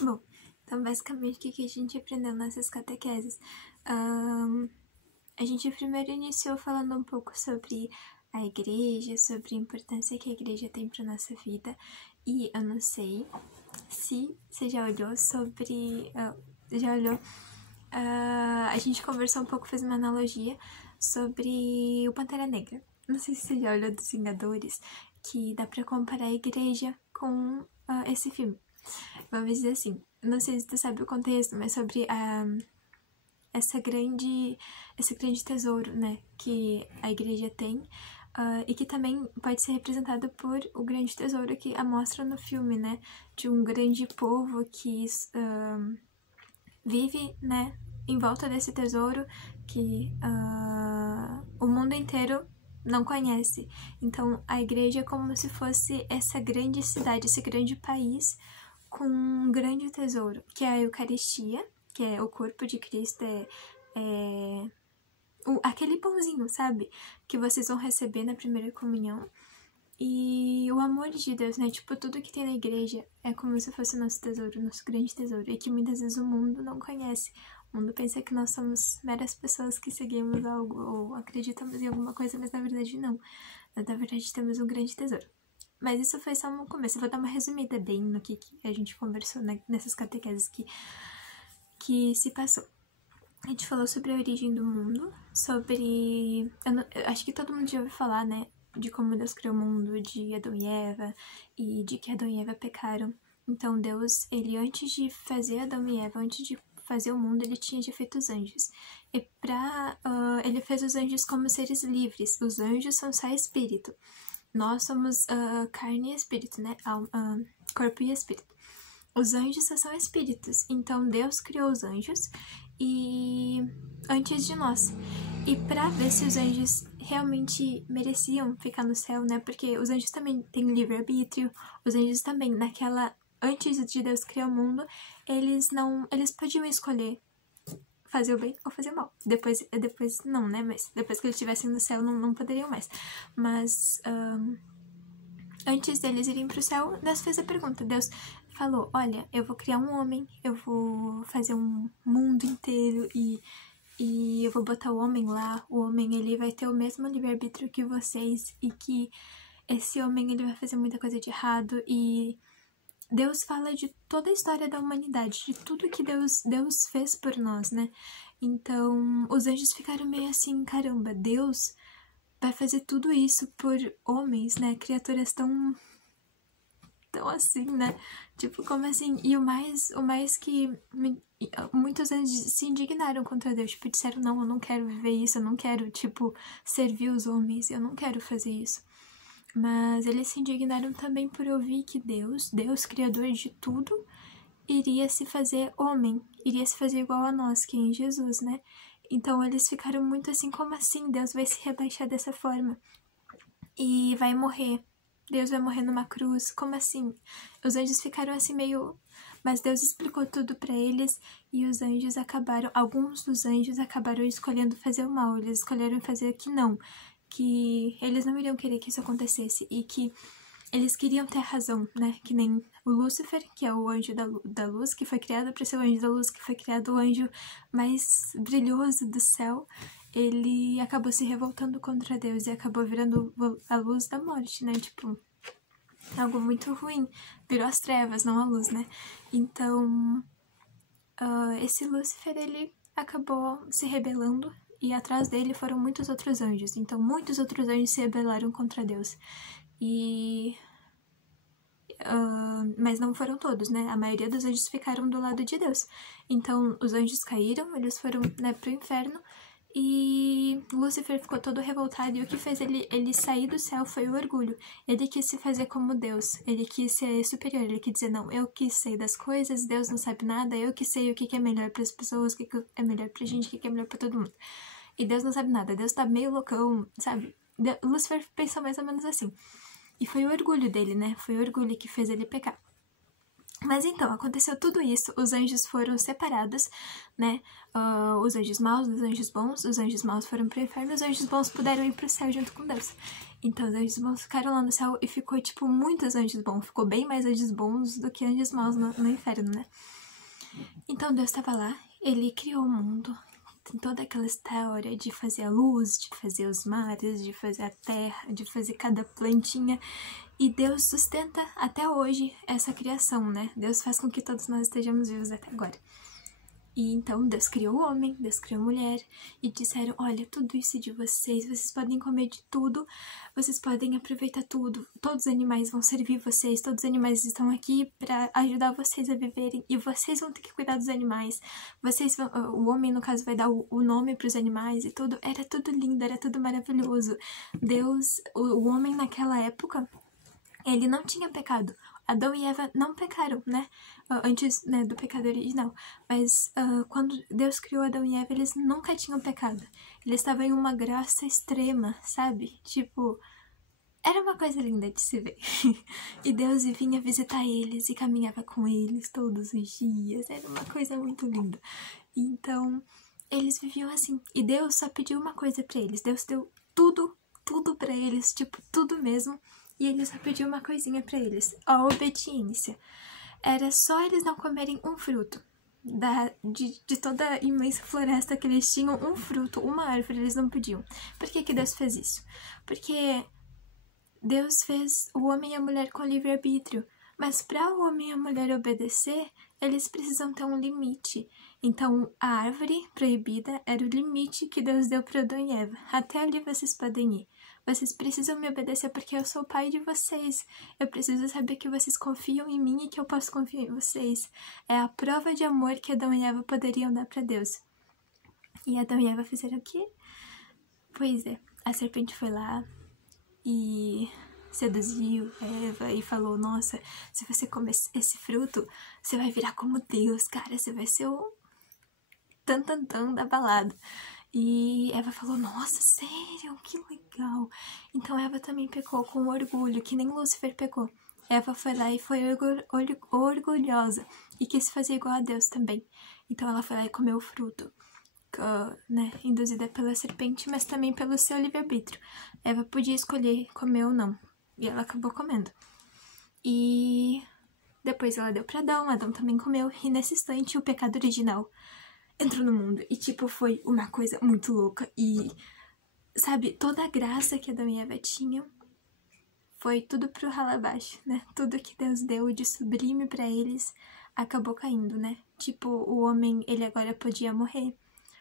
Bom, então basicamente o que a gente aprendeu nessas catequeses? A gente primeiro iniciou falando um pouco sobre a igreja, sobre a importância que a igreja tem para nossa vida. E eu não sei se você já olhou sobre... já olhou? A gente conversou um pouco, fez uma analogia sobre o Pantera Negra. Não sei se você já olhou dos Vingadores, que dá pra comparar a igreja com esse filme. Vamos dizer assim, não sei se tu sabe o contexto, mas sobre esse grande tesouro, né, que a igreja tem, e que também pode ser representado por o grande tesouro que mostra no filme, né, de um grande povo que vive, né, em volta desse tesouro que o mundo inteiro não conhece. Então, a igreja é como se fosse essa grande cidade, esse grande país com um grande tesouro, que é a Eucaristia, que é o corpo de Cristo, aquele pãozinho, sabe? Que vocês vão receber na primeira comunhão. E o amor de Deus, né? Tipo, tudo que tem na igreja é como se fosse o nosso tesouro, nosso grande tesouro. E que muitas vezes o mundo não conhece. O mundo pensa que nós somos meras pessoas que seguimos algo ou acreditamos em alguma coisa, mas na verdade não. Na verdade temos um grande tesouro. Mas isso foi só um começo. Eu vou dar uma resumida bem no que a gente conversou nessas catequeses que se passou. A gente falou sobre a origem do mundo, sobre... eu acho que todo mundo já ouviu falar, né? De como Deus criou o mundo, de Adão e Eva, e de que Adão e Eva pecaram. Então Deus, ele antes de fazer Adão e Eva, antes de fazer o mundo, ele tinha já feito os anjos. E ele fez os anjos como seres livres. Os anjos são só espírito. Nós somos carne e espírito, né? Corpo e espírito. Os anjos são espíritos. Então Deus criou os anjos e antes de nós. E pra ver se os anjos realmente mereciam ficar no céu, né? Porque os anjos também têm livre-arbítrio. Os anjos também, antes de Deus criar o mundo, eles podiam escolher fazer o bem ou fazer o mal. Depois não, né? Mas depois que eles estivessem no céu, não poderiam mais. Mas antes deles irem pro céu, Deus fez a pergunta. Deus falou, olha, eu vou criar um homem, eu vou fazer um mundo inteiro e eu vou botar o homem lá. O homem, ele vai ter o mesmo livre-arbítrio que vocês e que esse homem, ele vai fazer muita coisa de errado. E Deus fala de toda a história da humanidade, de tudo que Deus fez por nós, né? Então, os anjos ficaram meio assim, caramba, Deus vai fazer tudo isso por homens, né? Criaturas tão assim, né? Tipo, como assim? E o mais que muitos anjos se indignaram contra Deus. Tipo, disseram, não, eu não quero viver isso, eu não quero, tipo, servir os homens, eu não quero fazer isso. Mas eles se indignaram também por ouvir que Deus, criador de tudo, iria se fazer homem, iria se fazer igual a nós, que é em Jesus, né? Então eles ficaram muito assim, como assim? Deus vai se rebaixar dessa forma e vai morrer. Deus vai morrer numa cruz, como assim? Os anjos ficaram assim meio... Mas Deus explicou tudo pra eles e os anjos alguns dos anjos acabaram escolhendo fazer o mal, eles escolheram fazer que eles não iriam querer que isso acontecesse e que eles queriam ter razão, né? Que nem o Lúcifer, que é o anjo da luz, que foi criado para ser o anjo da luz, que foi criado o anjo mais brilhoso do céu, ele acabou se revoltando contra Deus e acabou virando a luz da morte, né? Tipo, algo muito ruim. Virou as trevas, não a luz, né? Então, esse Lúcifer, ele acabou se rebelando e atrás dele foram muitos outros anjos. Então, muitos outros anjos se rebelaram contra Deus. Mas não foram todos, né? A maioria dos anjos ficaram do lado de Deus. Então, os anjos caíram, eles foram, né, pro inferno. E Lúcifer ficou todo revoltado. E o que fez ele sair do céu foi o orgulho. Ele quis se fazer como Deus. Ele quis ser superior. Ele quis dizer, não, eu que sei das coisas, Deus não sabe nada. Eu que sei o que é melhor para as pessoas, o que é melhor pra gente, o que é melhor pra todo mundo. E Deus não sabe nada. Deus tá meio loucão, sabe? Lúcifer pensou mais ou menos assim. E foi o orgulho dele, né? Foi o orgulho que fez ele pecar. Mas então, aconteceu tudo isso, os anjos foram separados, né? Os anjos maus dos anjos bons, os anjos maus foram pro inferno, os anjos bons puderam ir pro céu junto com Deus. Então, os anjos bons ficaram lá no céu e ficou, tipo, muitos anjos bons. Ficou bem mais anjos bons do que anjos maus no inferno, né? Então, Deus estava lá, ele criou o mundo. Tem toda aquela história de fazer a luz, de fazer os mares, de fazer a terra, de fazer cada plantinha. E Deus sustenta até hoje essa criação, né? Deus faz com que todos nós estejamos vivos até agora. E então Deus criou o homem, Deus criou a mulher e disseram, olha, tudo isso é de vocês, vocês podem comer de tudo, vocês podem aproveitar tudo, todos os animais vão servir vocês, todos os animais estão aqui para ajudar vocês a viverem e vocês vão ter que cuidar dos animais, o homem no caso vai dar o nome para os animais e tudo, era tudo lindo, era tudo maravilhoso. Deus, o homem naquela época, ele não tinha pecado. Adão e Eva não pecaram, né? Antes, né, do pecado original. Mas quando Deus criou Adão e Eva, eles nunca tinham pecado. Eles estavam em uma graça extrema, sabe? Tipo, era uma coisa linda de se ver. E Deus vinha visitar eles e caminhava com eles todos os dias. Era uma coisa muito linda. Então, eles viviam assim. E Deus só pediu uma coisa pra eles. Deus deu tudo pra eles, tipo, tudo mesmo. E ele só pediu uma coisinha pra eles, a obediência. Era só eles não comerem um fruto. De toda a imensa floresta que eles tinham, um fruto, uma árvore, eles não podiam. Por que Deus fez isso? Porque Deus fez o homem e a mulher com livre-arbítrio. Mas para o homem e a mulher obedecer, eles precisam ter um limite. Então, a árvore proibida era o limite que Deus deu para Adão e Eva. Até ali vocês podem ir. Vocês precisam me obedecer porque eu sou o pai de vocês. Eu preciso saber que vocês confiam em mim e que eu posso confiar em vocês. É a prova de amor que Adão e Eva poderiam dar para Deus. E Adão e Eva fizeram o quê? Pois é, a serpente foi lá e seduziu Eva e falou, nossa, se você comer esse fruto, você vai virar como Deus, cara, você vai ser o tan da balada. E Eva falou, nossa, sério, que legal. Então Eva também pecou com orgulho, que nem Lúcifer pecou. Eva foi lá e foi orgulhosa e quis fazer igual a Deus também. Então ela foi lá e comeu o fruto, né, induzida pela serpente, mas também pelo seu livre-arbítrio. Eva podia escolher comer ou não, e ela acabou comendo. E depois ela deu para Adão, Adão também comeu, e nesse instante o pecado original entrou no mundo. E, tipo, foi uma coisa muito louca. E, sabe, toda a graça que Adão e Eva tinham foi tudo pro ralo abaixo, né? Tudo que Deus deu de sublime pra eles acabou caindo, né? Tipo, o homem, ele agora podia morrer.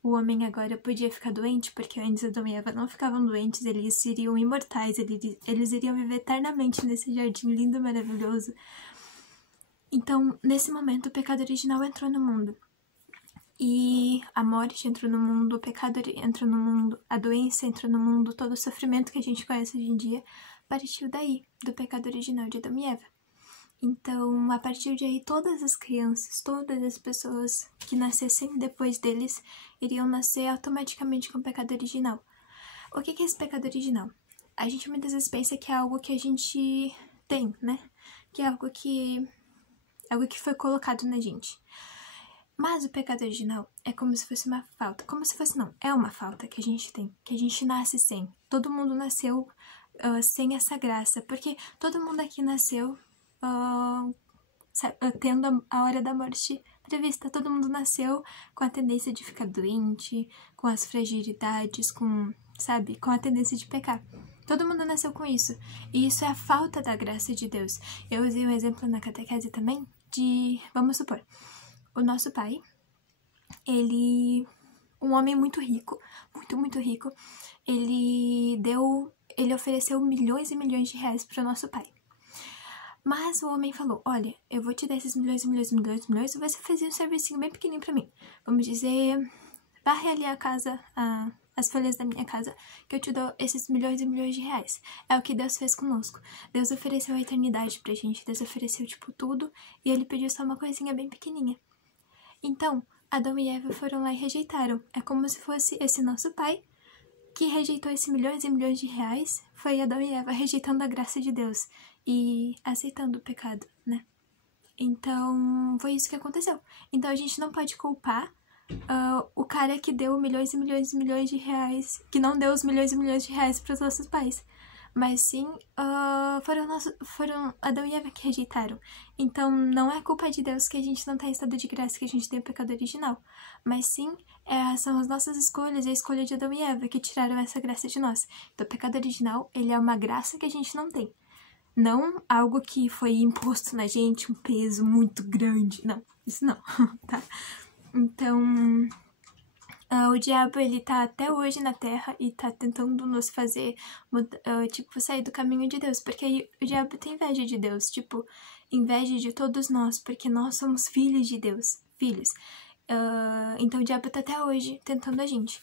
O homem agora podia ficar doente, porque antes Adão e Eva não ficavam doentes, eles seriam imortais, eles iriam viver eternamente nesse jardim lindo e maravilhoso. Então, nesse momento, o pecado original entrou no mundo. E a morte entrou no mundo, o pecado entrou no mundo, a doença entrou no mundo, todo o sofrimento que a gente conhece hoje em dia partiu daí, do pecado original de Adão e Eva. Então, a partir de aí, todas as crianças, todas as pessoas que nascessem depois deles iriam nascer automaticamente com o pecado original. O que é esse pecado original? A gente muitas vezes pensa que é algo que a gente tem, né? Que é algo que foi colocado na gente. Mas o pecado original é como se fosse uma falta. Como se fosse, não. É uma falta que a gente tem. Que a gente nasce sem. Todo mundo nasceu sem essa graça. Porque todo mundo aqui nasceu tendo a hora da morte prevista. Todo mundo nasceu com a tendência de ficar doente, com as fragilidades, com a tendência de pecar. Todo mundo nasceu com isso. E isso é a falta da graça de Deus. Eu usei um exemplo na catequese também de, vamos supor, o nosso pai, um homem muito rico, muito rico, ele ofereceu milhões e milhões de reais para o nosso pai. Mas o homem falou, olha, eu vou te dar esses milhões e você fazia um servicinho bem pequenininho para mim. Vamos dizer, varre ali a casa, as folhas da minha casa, que eu te dou esses milhões e milhões de reais. É o que Deus fez conosco. Deus ofereceu a eternidade pra gente, Deus ofereceu, tipo, tudo, e ele pediu só uma coisinha bem pequenininha. Então, Adão e Eva foram lá e rejeitaram. É como se fosse esse nosso pai, que rejeitou esses milhões e milhões de reais, foi Adão e Eva rejeitando a graça de Deus e aceitando o pecado, né? Então, foi isso que aconteceu. Então, a gente não pode culpar o cara que deu milhões e milhões e milhões de reais, que não deu os milhões e milhões de reais para os nossos pais. Mas sim, foram Adão e Eva que rejeitaram. Então, não é culpa de Deus que a gente não tá em estado de graça, que a gente tem o pecado original. Mas sim, são as nossas escolhas, a escolha de Adão e Eva que tiraram essa graça de nós. Então, o pecado original, ele é uma graça que a gente não tem. Não algo que foi imposto na gente, um peso muito grande. Não, isso não, tá? Então, o diabo, ele tá até hoje na Terra e tá tentando nos fazer, sair do caminho de Deus. Porque aí o diabo tem inveja de Deus, inveja de todos nós, porque nós somos filhos de Deus, filhos. Então o diabo tá até hoje tentando a gente.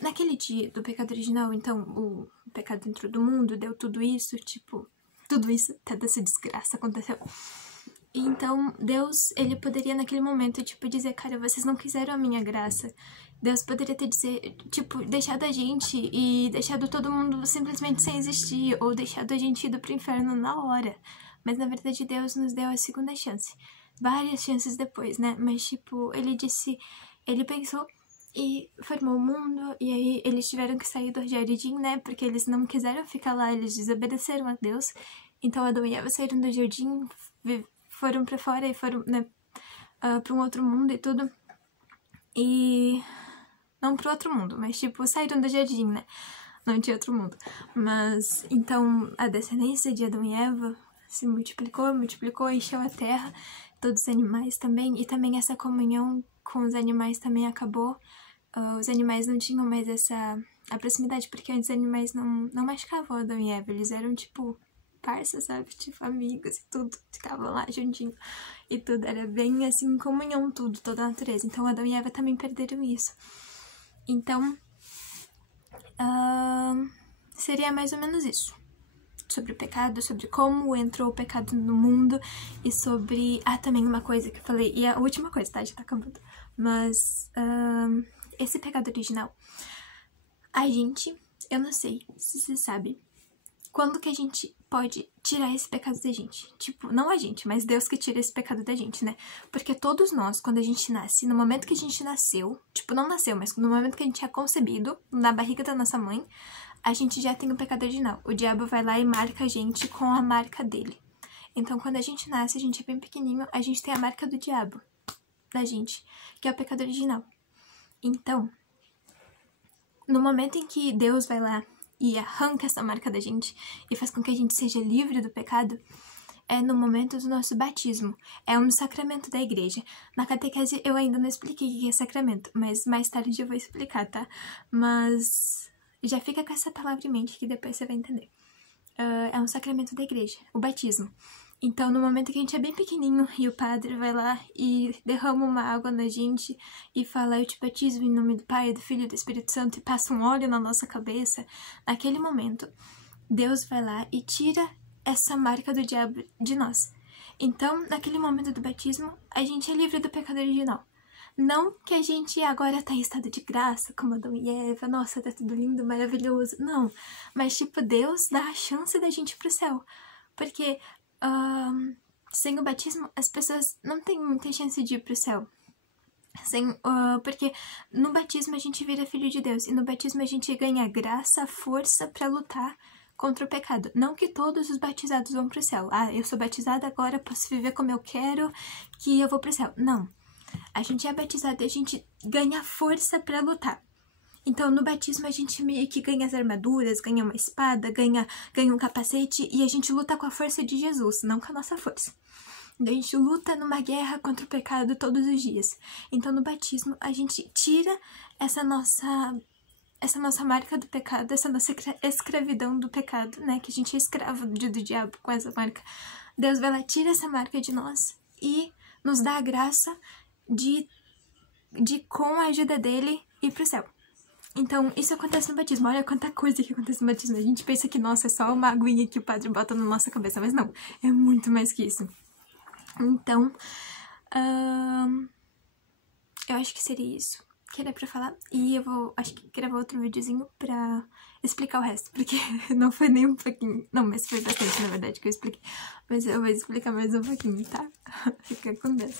Naquele dia do pecado original, então, o pecado entrou do mundo, deu tudo isso, até dessa desgraça aconteceu. Então, Deus, ele poderia naquele momento, dizer, cara, vocês não quiseram a minha graça. Deus poderia deixado a gente e deixado todo mundo simplesmente sem existir, ou deixado a gente ir pro inferno na hora. Mas, na verdade, Deus nos deu a segunda chance. Várias chances depois, né? Mas, ele pensou e formou o mundo, e aí eles tiveram que sair do jardim, né? Porque eles não quiseram ficar lá, eles desobedeceram a Deus. Então, Adão e Eva saíram do jardim, foram pra fora e foram, né, pra um outro mundo e tudo. E não pro outro mundo, mas saíram do jardim, né? Não tinha outro mundo. Mas, então, a descendência de Adão e Eva se multiplicou, encheu a terra, todos os animais também, e também essa comunhão com os animais também acabou. Os animais não tinham mais a proximidade, porque antes os animais não machucavam Adão e Eva, eles eram, parça, sabe? Amigos e tudo, ficavam lá juntinho e tudo, era bem assim, em comunhão tudo, toda a natureza. Então, Adão e Eva também perderam isso. Então, seria mais ou menos isso. Sobre o pecado, sobre como entrou o pecado no mundo e sobre... também uma coisa que eu falei, e a última coisa, tá? Já tá acabando. Mas, esse pecado original, eu não sei se você sabe, quando que a gente pode tirar esse pecado da gente? Não a gente, mas Deus que tira esse pecado da gente, né? Porque todos nós, quando a gente nasce, no momento que a gente nasceu, não nasceu, mas no momento que a gente é concebido, na barriga da nossa mãe, a gente já tem o pecado original. O diabo vai lá e marca a gente com a marca dele. Então, quando a gente nasce, a gente é bem pequenininho, a gente tem a marca do diabo da gente, que é o pecado original. Então, no momento em que Deus vai lá e arranca essa marca da gente e faz com que a gente seja livre do pecado, é no momento do nosso batismo. É um sacramento da igreja. Na catequese eu ainda não expliquei o que é sacramento, mas mais tarde eu vou explicar, tá? Mas já fica com essa palavra em mente que depois você vai entender. É um sacramento da igreja, o batismo. Então, no momento que a gente é bem pequenininho e o padre vai lá e derrama uma água na gente e fala, eu te batizo em nome do Pai, do Filho e do Espírito Santo, e passa um óleo na nossa cabeça, naquele momento, Deus vai lá e tira essa marca do diabo de nós. Então, naquele momento do batismo, a gente é livre do pecado original. Não que a gente agora tá em estado de graça, como Adão e Eva, nossa, tá tudo lindo, maravilhoso. Não, mas Deus dá a chance da gente ir pro céu. Porque sem o batismo, as pessoas não têm muita chance de ir pro céu. Porque no batismo a gente vira filho de Deus. E no batismo a gente ganha graça, força pra lutar contra o pecado. Não que todos os batizados vão pro céu. Eu sou batizada agora, posso viver como eu quero, que eu vou pro céu. Não. A gente é batizado e a gente ganha força pra lutar. Então, no batismo, a gente meio que ganha as armaduras, ganha uma espada, ganha um capacete, e a gente luta com a força de Jesus, não com a nossa força. Então, a gente luta numa guerra contra o pecado todos os dias. Então, no batismo, a gente tira essa nossa marca do pecado, essa nossa escravidão do pecado, né? Que a gente é escravo do diabo com essa marca. Deus vai lá, tira essa marca de nós e nos dá a graça de com a ajuda dele, ir pro céu. Então, isso acontece no batismo. Olha quanta coisa que acontece no batismo. A gente pensa que, nossa, é só uma aguinha que o padre bota na nossa cabeça. Mas não, é muito mais que isso. Então, eu acho que seria isso. que era pra falar. E eu vou, acho que gravar outro videozinho pra explicar o resto, porque não foi nem um pouquinho. Não, mas foi bastante, na verdade, que eu expliquei. Mas eu vou explicar mais um pouquinho, tá? Fica com Deus.